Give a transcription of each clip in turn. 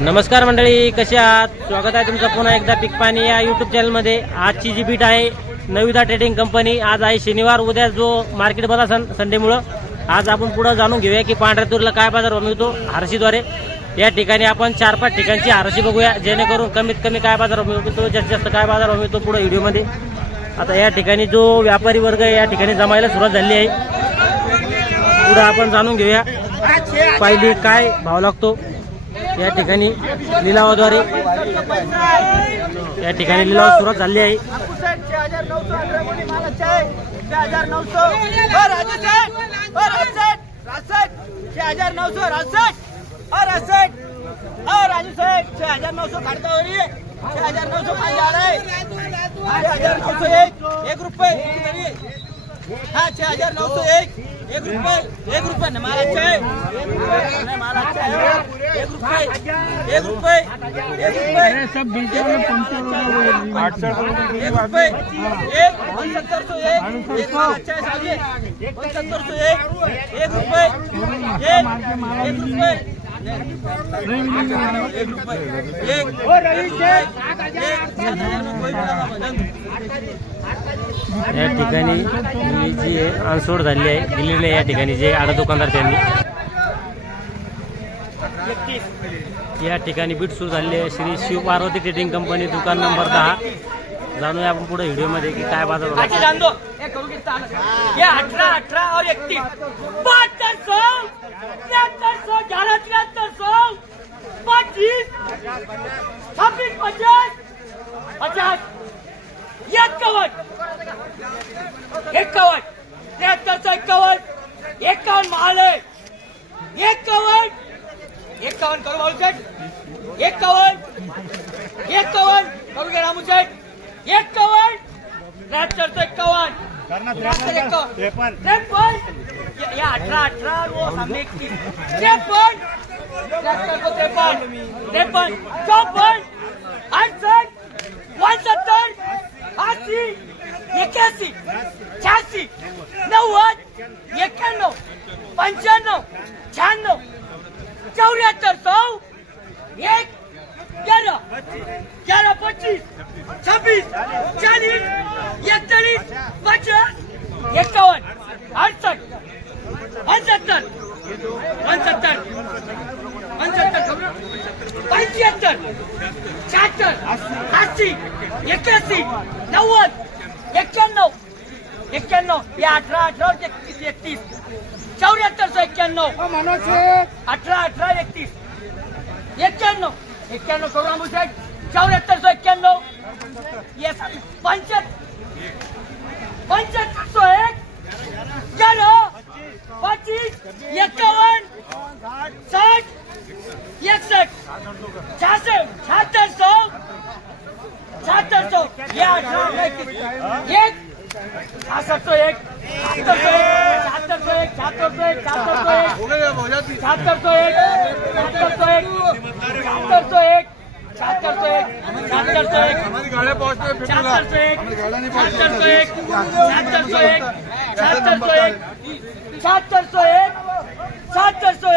नमस्कार मंडळी, कसे आहात? स्वागत आहे तुमचं पुन्हा एकदा पीक पाणी या यूट्यूब चॅनलमध्ये। आजची जी बीट आहे नविदा ट्रेडिंग कंपनी। आज आहे शनिवार, उद्या जो मार्केट बंद संडेमुळे आज आपण पुढे जाणून घेऊया की पांढऱ्या तुरीला काय बाजार मिळतो हारशीद्वारे। या ठिकाणी आपण 4-5 ठिकाणची हारशी बघूया, जेणेकरून कमीत कमी काय बाजार मिळतो, जास्तीत जास्त काय बाजार मिळतो पुढे व्हिडिओमध्ये। आता या ठिकाणी जो व्यापारी वर्ग या ठिकाणी जमायला सुरुवात झाली आहे, पुढे आपण जाणून घेऊया पहिली काय भाव लागतो। या ठिकाणी लिलावाद्वारे या ठिकाणी लिलाव सुरुवात झाली आहे। 1 रुपये हाँ 6901 1 रुपये न माला चाहिए 1 रुपये सब बिल्कुल 1 रुपये 1 माला चाहिए 7501 1 रुपये 1 रुपये या ठिकाणी जी अनसोड झाली आहे दिलेली या ठिकाणी जे आडा दुकानदार त्यांनी या ठिकाणी बीट सुरू झाली आहे। श्री शिव पार्वती ट्रेडिंग कंपनी, दुकान नंबर 10। जाणूया आपण पुढे व्हिडिओ मध्ये की काय बाजार होता। ये 18 और 31 7200 7300 11 7300 25 26 50 51 7351 51 माल है 51 करो बाबू सेठ 51 करोगे रामू सेठ 51 7351 या 18 वो सामने 53 54 68 170 80 81 86 90 91 95 96 7400 1 11 25 26 40 41 50 51 68 69 75 76 80 81 90 91 या 18 31 7491 18 31 91 करोड़ रामू साहेब 7491 ये 75 7501 11 25 51 60 61 700 या 18 1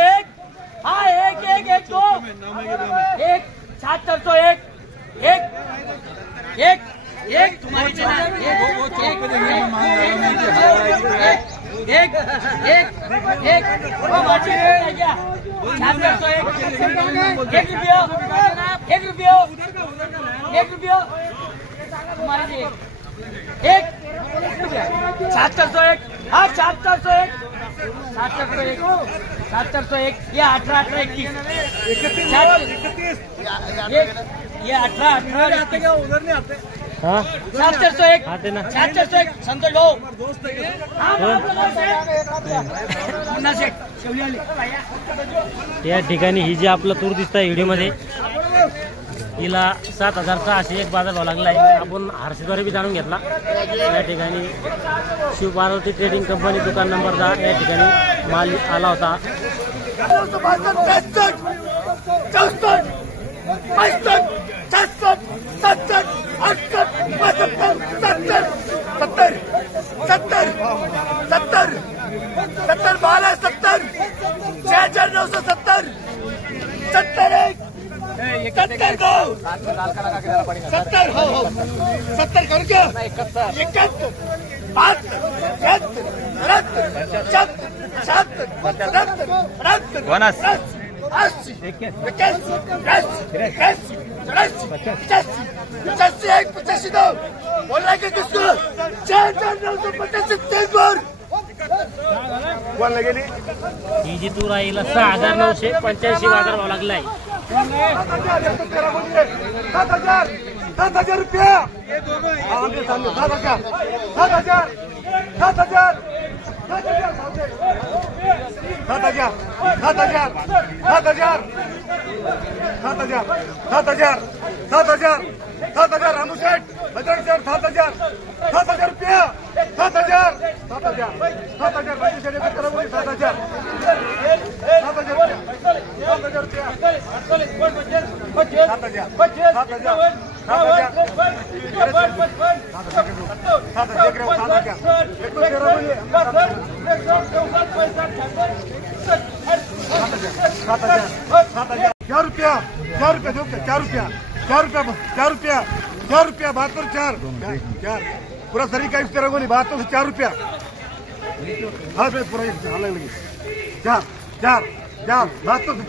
701 हाँ 1 2 1 701 1 तुम्हारी एक 701 हाँ 701 ये 18 21 ये 18 आते क्या उधर नहीं आते। 701 आते ना 701 संतोष भाऊ या ठिकाणी ही जी आपलं तूर दिसतंय व्हिडिओ मध्ये हिला 7601 एक बाजार भाव लागला आहे। आपण हारशीद्वारे बी जाणून घेतला। या ठिकाणी शिव पार्वती ट्रेडिंग कंपनी, दुकान नंबर 10 या ठिकाणी माल आला होता। 70 माल है 70 6970 71 70 दो 70 हो 70 करू क्या 71 72 बोला की किसको 4985 कोणाला गेली ही जी तूर आहे हिला 6985 बाजार भाव लागलाय. 7,000 रुपया 7,000 रामू शेठ बजरंग शेठ 7,000 रुपया 7,000 4 रुपया 72 4 पूरा सरी का इस तरह को नहीं 72 से 4 रुपया हाँ पूरा अलग लगी 4 72 से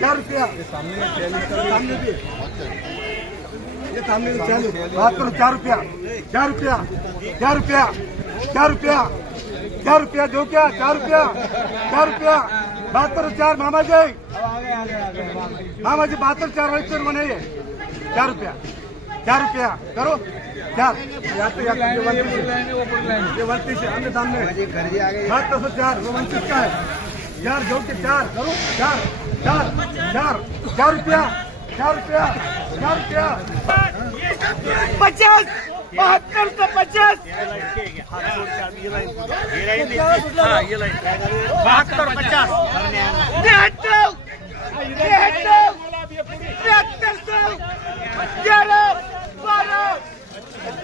4 रुपया ये सामने 72 4 रुपया जो क्या 4 रुपया 72 4 मामा जी 72 4 वैसे बनाइए 4 रुपया करो 4 ये 32 है हमने सामने 4 25 का है 4 जो के 4 करो 4 रुपया 50 72 से 50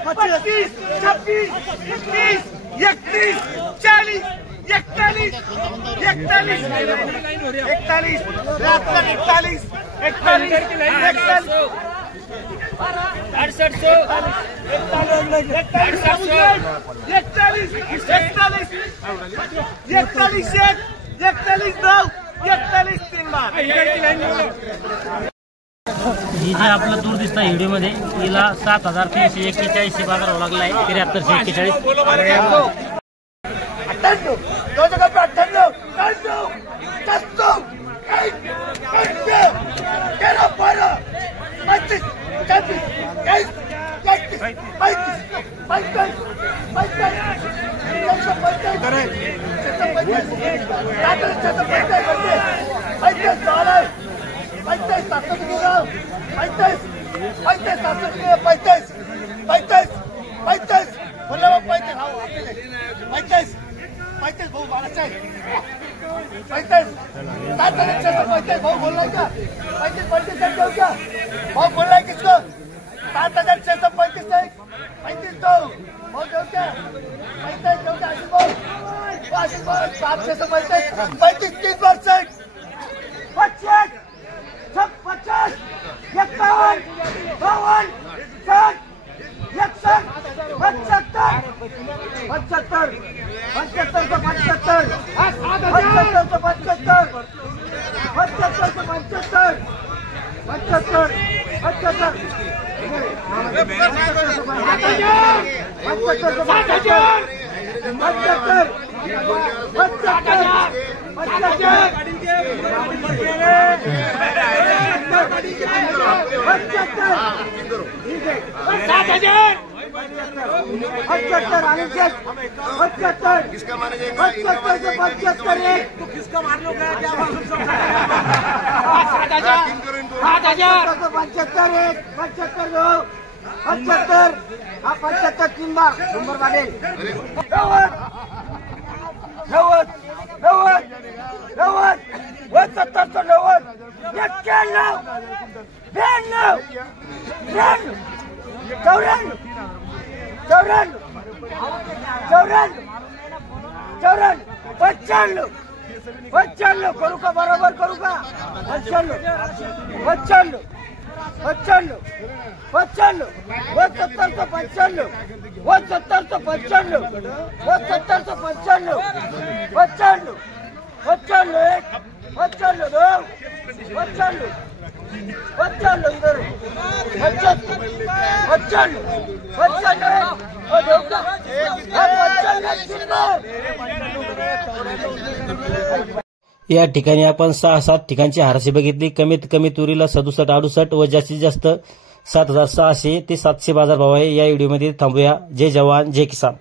25 26 30 31 40 41 ही जी आपलं तूर दिसतं व्हिडिओ मध्ये हिला 7341 बाजार भाव लागलाय 7341 दो जगह पे 35 भाऊ मारायचं आहे 35 भाऊ बोललाय का 35 देऊ क्या भाऊ बोललाय किसको 7635 है 35 दो भाऊ देऊ क्या 35 देऊ क्या आशिष भाऊ 7635 3% 50 50 51 52 60 61 75 75 75 से 75 75 से 75 75 से 75 किसका माने जाएगा 75 से 75 तो किसका मान लो क्या 75 75 3 बार नंबर वाले 95 55 करू का बरोबर करू का 55 55 55 55 व 70 व 70 55 व 70 55 55 55 एक 55 दो 55 55 इधर 55 55 या ठिकाणी आपण 6-7 ठिकाणची हारशी बघितली. कमीत कमी तुरीला 67-68 व जास्तीत जास्त 7600 ते 700 बाजारभाव आहे. या व्हिडिओमध्ये थांबूया. जय जवान जय किसान.